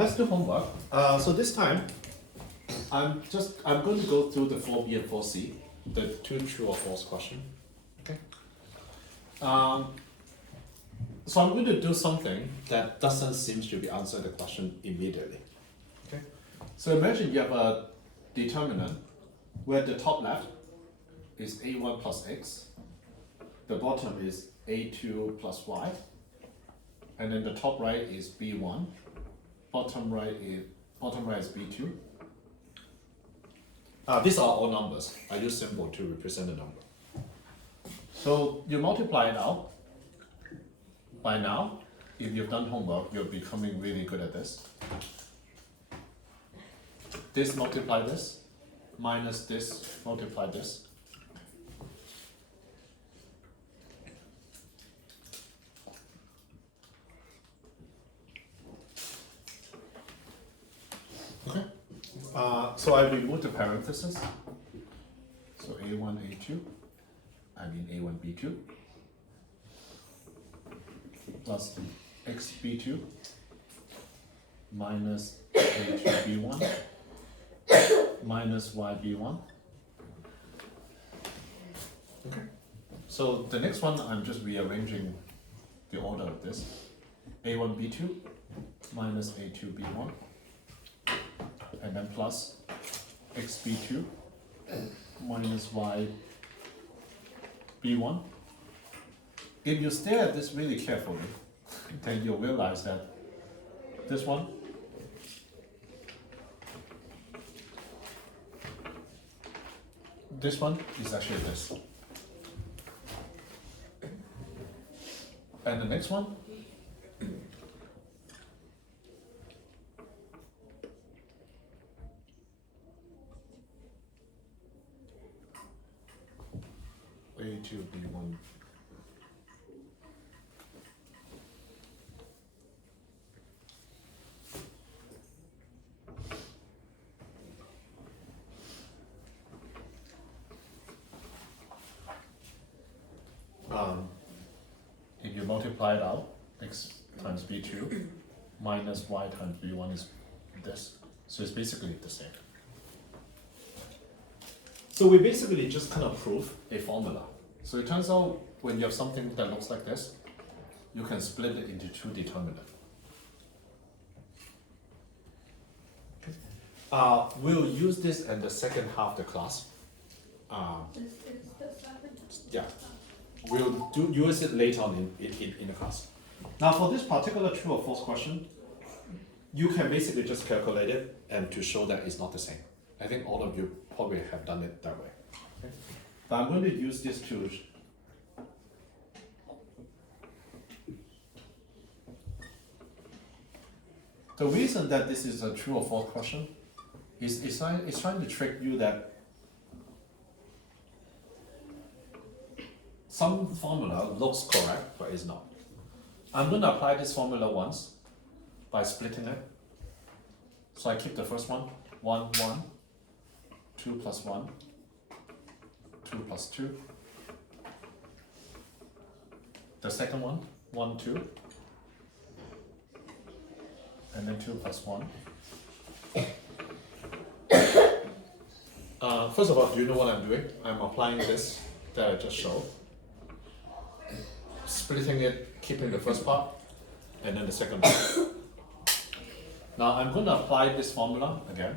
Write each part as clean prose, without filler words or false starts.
Let's do homework. So this time, I'm going to go through the 4B and 4C, the two true or false question. Okay. So I'm going to do something that doesn't seem to be answer the question immediately. Okay. So imagine you have a determinant where the top left is a1 plus x, the bottom is a2 plus y, and then the top right is b1. Bottom right is b2. These are all numbers. I use symbol to represent the number. So you multiply it out. By now, if you've done homework, you're becoming really good at this. This multiply this, minus this multiply this. Okay. So I remove the parentheses. So a1, a2, a1, b2, plus x b2 minus a2 b1 minus y b1. Okay. So the next one, I'm just rearranging the order of this. a1 b2 minus a2 b1. And then plus x b2 minus y b1. If you stare at this really carefully, then you'll realize that this one is actually this. And the next one a2 b1 if you multiply it out, x times b2 minus y times b1 is this. So it's basically the same. So we basically just kind of prove a formula. So it turns out when you have something that looks like this, you can split it into two determinants. We'll use this in the second half of the class. Yeah, we'll use it later on in the class. Now for this particular true or false question, you can basically just calculate it and to show that it's not the same. I think all of you probably have done it that way. Okay. But I'm going to use this to the reason that this is a true or false question is it's trying to trick you that some formula looks correct but is not. I'm going to apply this formula once by splitting it. So I keep the first one, 1, 1, 2 plus 1, 2 plus 2. The second one, 1, 2. And then 2 plus 1. First of all, do you know what I'm doing? I'm applying this that I just showed. Splitting it, keeping the first part, and then the second part. Now I'm going to apply this formula again.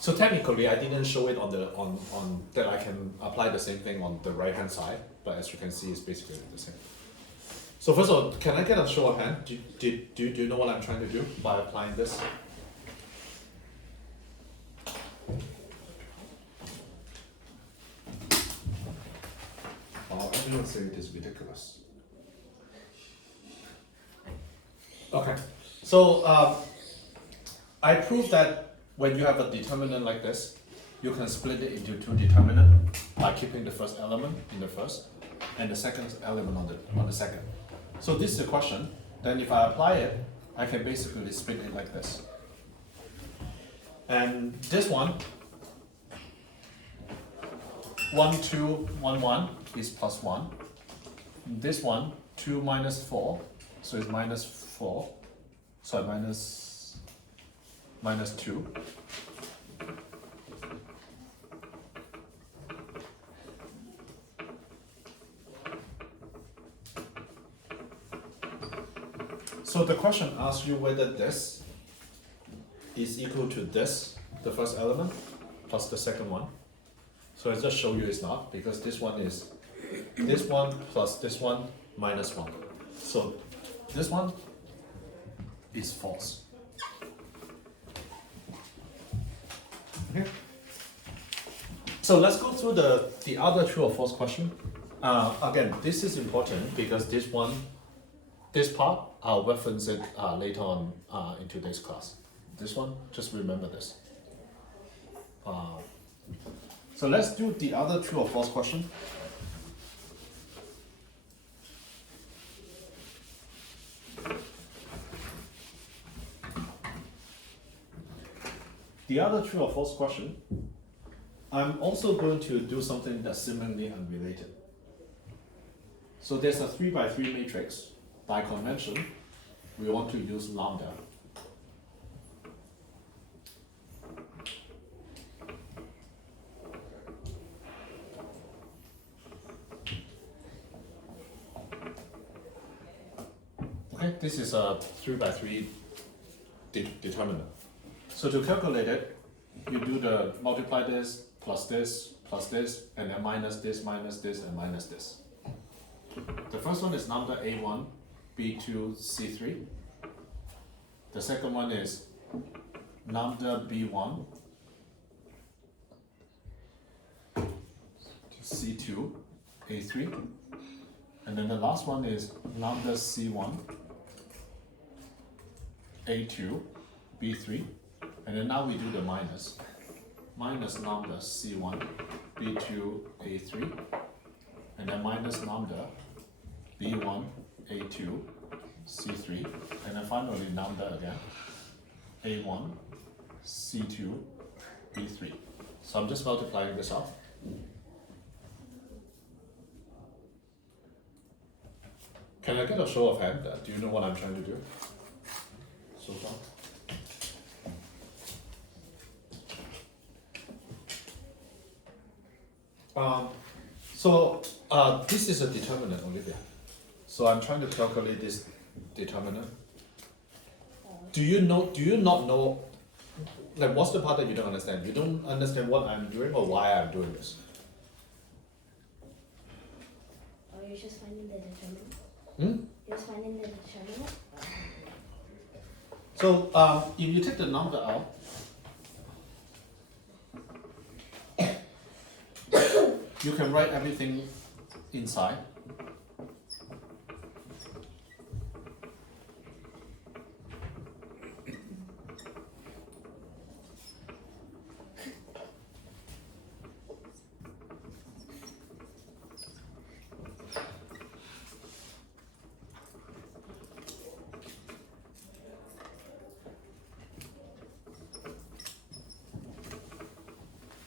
So technically, I didn't show it on that I can apply the same thing on the right hand side, but as you can see, it's basically the same. So first of all, can I get a show of hand? Do you know what I'm trying to do by applying this? Oh, everyone say it is ridiculous. Okay, so I proved that when you have a determinant like this, you can split it into two determinants by keeping the first element in the first and the second element on the second. So this is the question. Then if I apply it, I can basically split it like this. And this one, 1, 2, 1, 1 is plus 1. This one, 2 minus 4, so it's minus 4. Sorry, minus 2. So the question asks you whether this is equal to this, the first element, plus the second one. So I just show you it's not, because this one is this one plus this one minus 1. So this one is false. Okay. So let's go through the other true or false question. Again, this is important because this part, I'll reference it later on in today's class. This one, just remember this. So let's do the other true or false question. The other true or false question, I'm also going to do something that's seemingly unrelated. So there's a 3 by 3 matrix. By convention, we want to use lambda. Okay, this is a 3 by 3 determinant. So to calculate it, you do the multiply this, and then minus this, and minus this. The first one is lambda A1, B2, C3. The second one is lambda B1, C2, A3. And then the last one is lambda C1, A2, B3. And then now we do the minus lambda C1, B2, A3, and then minus lambda B1, A2, C3, and then finally lambda again, A1, C2, B3. So I'm just multiplying this out. Can I get a show of hand? Do you know what I'm trying to do so far? This is a determinant, Olivia. So I'm trying to calculate this determinant. Do you not know, like, what's the part that you don't understand? You don't understand what I'm doing or why I'm doing this? Or you're just finding the determinant? Hmm? You're just finding the determinant? So if you take the number out, you can write everything inside.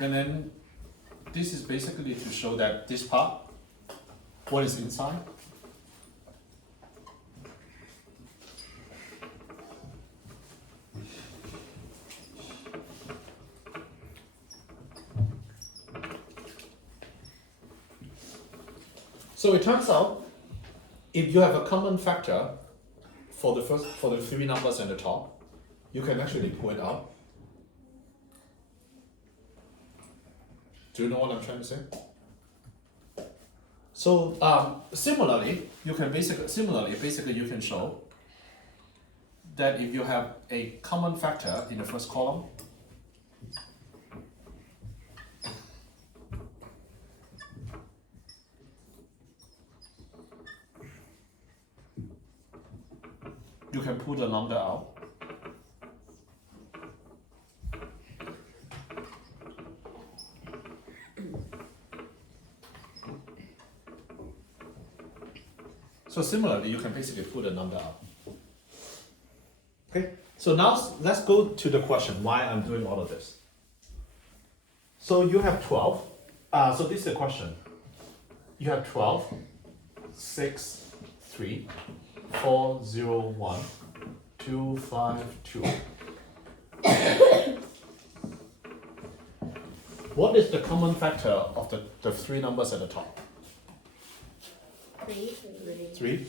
And then this is basically to show that this part, what is inside. So it turns out, if you have a common factor for the three numbers at the top, you can actually pull it out. Do you know what I'm trying to say? So similarly, you can basically you can show that if you have a common factor in the first column, you can pull the lambda out. So similarly, you can basically put a number out. Okay, so now let's go to the question why I'm doing all of this. So you have 12. So this is the question. You have 12, 6, 3, 4, 0, 1, 2, 5, 2. What is the common factor of the three numbers at the top? 3. 3.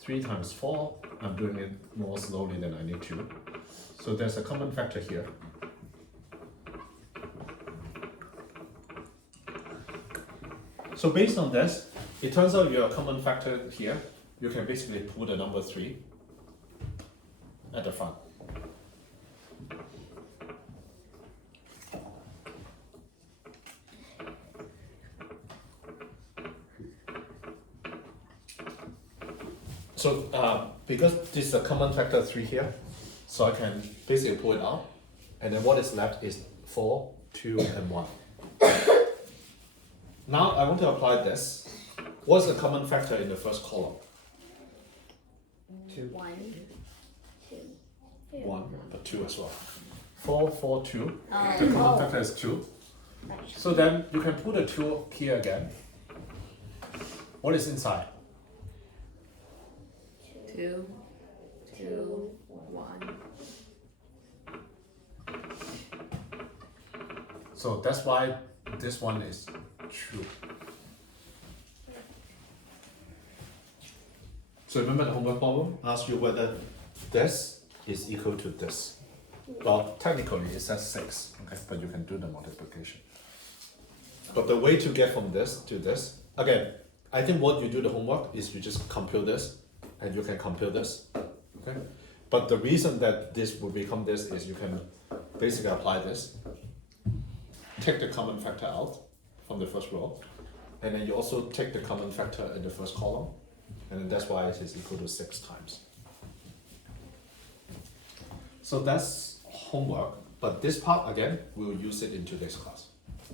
3 times 4. I'm doing it more slowly than I need to. So there's a common factor here. So based on this, it turns out your common factor here, you can basically put the number 3 at the front. So because this is a common factor 3 here, so I can basically pull it out, and then what is left is 4, 2, and 1. Now I want to apply this. What's the common factor in the first column? 2. 1, 2. 1, but 2 as well. 4, 4, 2. Oh. The common factor is 2. So then you can put a 2 here again. What is inside? 2, 2, 1. So that's why this one is true. So remember the homework problem? Ask you whether this is equal to this. Well, technically it says 6, okay, but you can do the multiplication. But the way to get from this to this, again, I think what you do the homework is you just compute this, and you can compute this, okay? But the reason that this will become this is you can basically apply this, take the common factor out from the first row, and then you also take the common factor in the first column, and then that's why it is equal to 6 times. So that's homework, but this part again, we will use it in today's class.